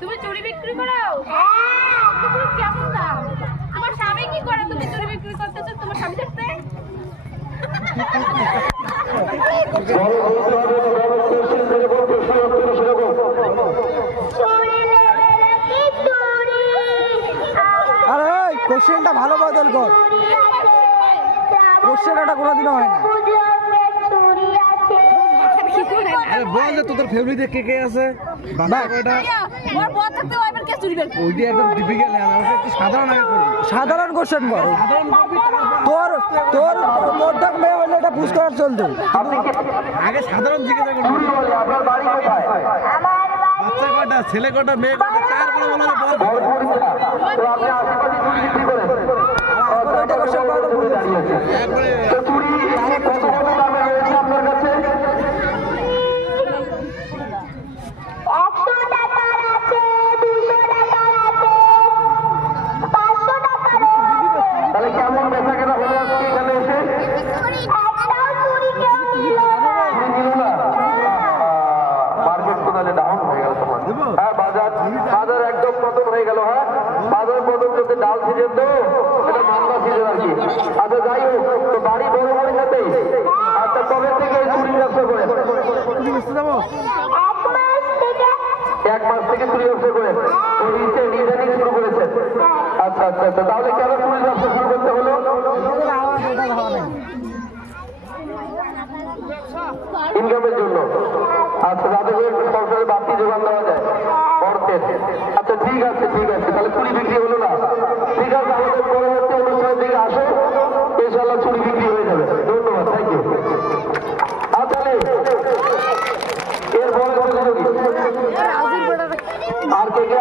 তুমি চুরি বিক্রি করো? কেমন দাম? তোমার স্বামী কি করে? তুমি চুরি বিক্রি করতেছো তোমার স্বামী থাকতে? আরে ওই কোশ্চেনটা ভালো বদল কর, কোশ্চেন এটা কোনোদিনও হয় না। আরে বল যে তোদের ফেভারিটে কে কে আছে? বাবা কয়টা? ওর বড় থাকতে ওইবার কে চুরি বের করে? ওইটা একদম টিপিক্যাল না, একটু সাধারণ আগে করবি। সাধারণ কোশ্চেন কর। সাধারণ করবি, তোর তোর তোর থাক মেয়ে হলে এটা পুশ করার চলতো। আগে সাধারণ জিজ্ঞাসা করবি। আপনার বাড়ি কোথায়? বাচ্চা কয়টা, ছেলে কয়টা, মেয়ে কয়টা, তারপরে বলো যে বল। তো আপনি আশেপাশে চুরি বিক্রি করেন? ওইটা কোশ্চেন করা তো ভুল দাঁড়িয়েছে। একবারে চুরি কত কত দামে রয়েছে আপনার কাছে? তাহলে কেমন বেচা কেনা হলো আজকে এখানে এসে? মার্কেট তো তাহলে ডাউন হয়ে গেল তোমার। হ্যাঁ, বাজার একদম পতন হয়ে গেল। হ্যাঁ, বাজার পতন যদি ডাল সিজন তো এটা মামলা সিজন আর কি। আচ্ছা যাই হোক, তো বাড়ি বড় বাড়ি সাথে আচ্ছা কবে থেকে চুরি ব্যবসা করে? যাবো 1 মাস থেকে চুরি ব্যবসা করে ইদানিং শুরু করেছেন? আচ্ছা আচ্ছা আচ্ছা, তাহলে কেন চুরি ব্যবসা শুরু করতে হলো? ইনকামের জন্য। আচ্ছা, যাতে করে সরকারের বাড়তি যোগান দেওয়া যায় অর্থের। আচ্ছা ঠিক আছে ঠিক আছে, তাহলে চুরি বিক্রি হলো না। ঠিক আছে, আমাদের পরবর্তী অনুষ্ঠানের দিকে আসো, ইনশাআল্লাহ চুরি বিক্রি হয়ে যাবে। ধন্যবাদ, থ্যাংক ইউ। আচ্ছা এরপরে প্রতিযোগী আর কে কে